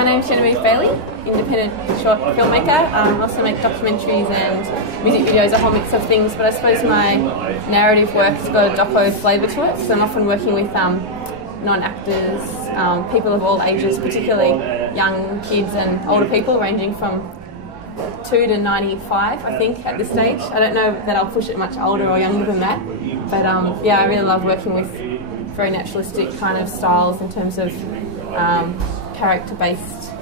My name's Genevieve Bailey, independent short filmmaker. I also make documentaries and music videos, a whole mix of things, but I suppose my narrative work's got a doco flavour to it, so I'm often working with non-actors, people of all ages, particularly young kids and older people, ranging from 2 to 95, I think, at this stage. I don't know that I'll push it much older or younger than that, but yeah, I really love working with very naturalistic kind of styles in terms of character-based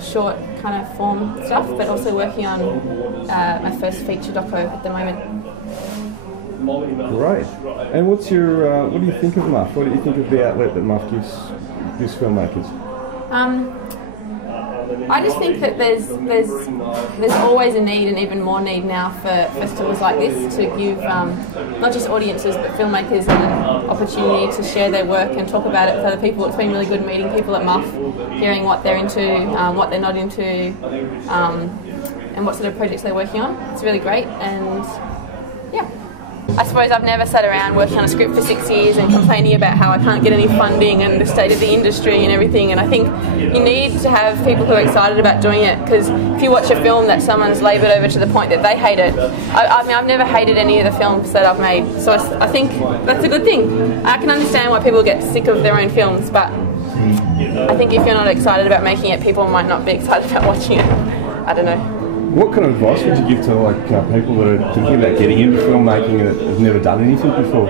short kind of form stuff, but also working on my first feature doco at the moment. Great. And what do you think of Muff? What do you think of the outlet that Muff gives filmmakers? I just think that there's always a need, and even more need now, for festivals like this to give not just audiences but filmmakers an opportunity to share their work and talk about it with other people. It's been really good meeting people at Muff, hearing what they're into, what they're not into, and what sort of projects they're working on. It's really great, and yeah. I suppose I've never sat around working on a script for 6 years and complaining about how I can't get any funding and the state of the industry and everything, and I think you need to have people who are excited about doing it, because if you watch a film that someone's laboured over to the point that they hate it, I mean, I've never hated any of the films that I've made, so I think that's a good thing. I can understand why people get sick of their own films, but I think if you're not excited about making it, people might not be excited about watching it. I don't know. What kind of advice would you give to people that are thinking about getting into filmmaking and have never done anything before?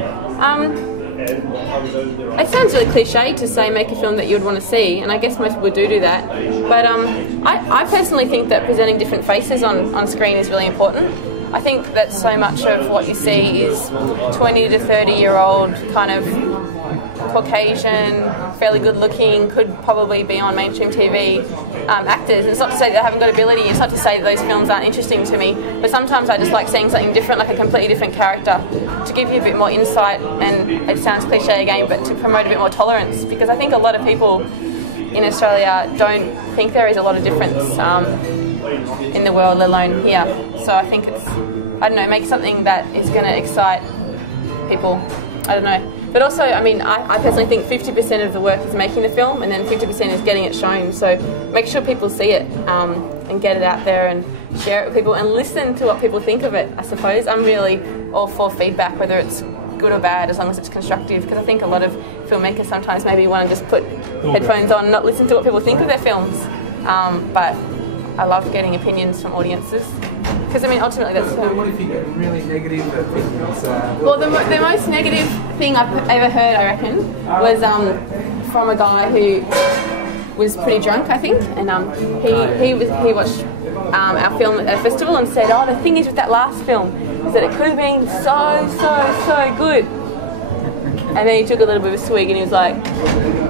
It sounds really cliche to say make a film that you would want to see, and I guess most people do that. But I personally think that presenting different faces on screen is really important. I think that so much of what you see is 20 to 30-year-old kind of Caucasian, fairly good looking, could probably be on mainstream TV actors. And it's not to say that they haven't got ability, it's not to say that those films aren't interesting to me, but sometimes I just like seeing something different, like a completely different character, to give you a bit more insight, and it sounds cliche again, but to promote a bit more tolerance, because I think a lot of people in Australia don't think there is a lot of difference in the world, let alone here. So I think it's, I don't know, make something that is going to excite people. I don't know. But also, I mean, I personally think 50% of the work is making the film, and then 50% is getting it shown. So make sure people see it and get it out there and share it with people and listen to what people think of it, I suppose. I'm really all for feedback, whether it's good or bad, as long as it's constructive, because I think a lot of filmmakers sometimes maybe want to just put headphones on and not listen to what people think of their films. But I love getting opinions from audiences. Because I mean, ultimately that's... what if you get really negative opinions? Well, the most negative thing I've ever heard, I reckon, was from a guy who was pretty drunk, I think, and he watched our film at a festival and said, "Oh, the thing is with that last film is that it could have been so good." And then he took a little bit of a swig and he was like,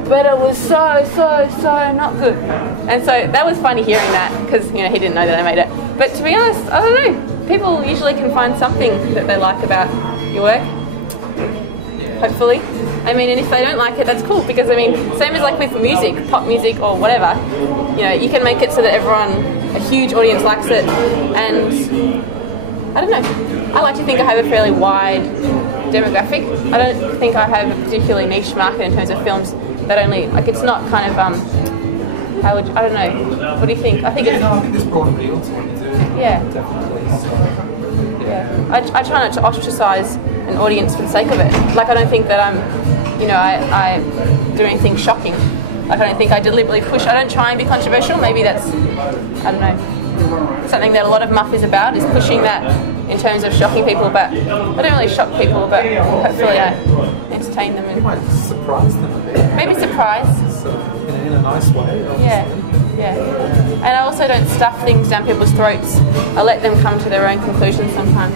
"But it was so not good." And so that was funny hearing that, because he didn't know that I made it. But to be honest, I don't know. People usually can find something that they like about your work. Hopefully. I mean, and if they don't like it, that's cool, because I mean, same as like with music, pop music or whatever, you can make it so that a huge audience likes it, and I don't know. I like to think I have a fairly wide demographic. I don't think I have a particularly niche market in terms of films that only, like, it's not kind of, I don't know. What do you think? I think I think there's broad appeal to what you do. Yeah. Definitely. Yeah. I try not to ostracise an audience for the sake of it. Like, I don't think that I do anything shocking. Like, I don't think I deliberately push. I don't try and be controversial. Maybe that's, I don't know, something that a lot of Muff is about, is pushing that in terms of shocking people. But I don't really shock people, but hopefully I entertain them. And you might surprise them a bit. Maybe surprise. In a nice way. Obviously. Yeah. And I also don't stuff things down people's throats. I let them come to their own conclusions sometimes.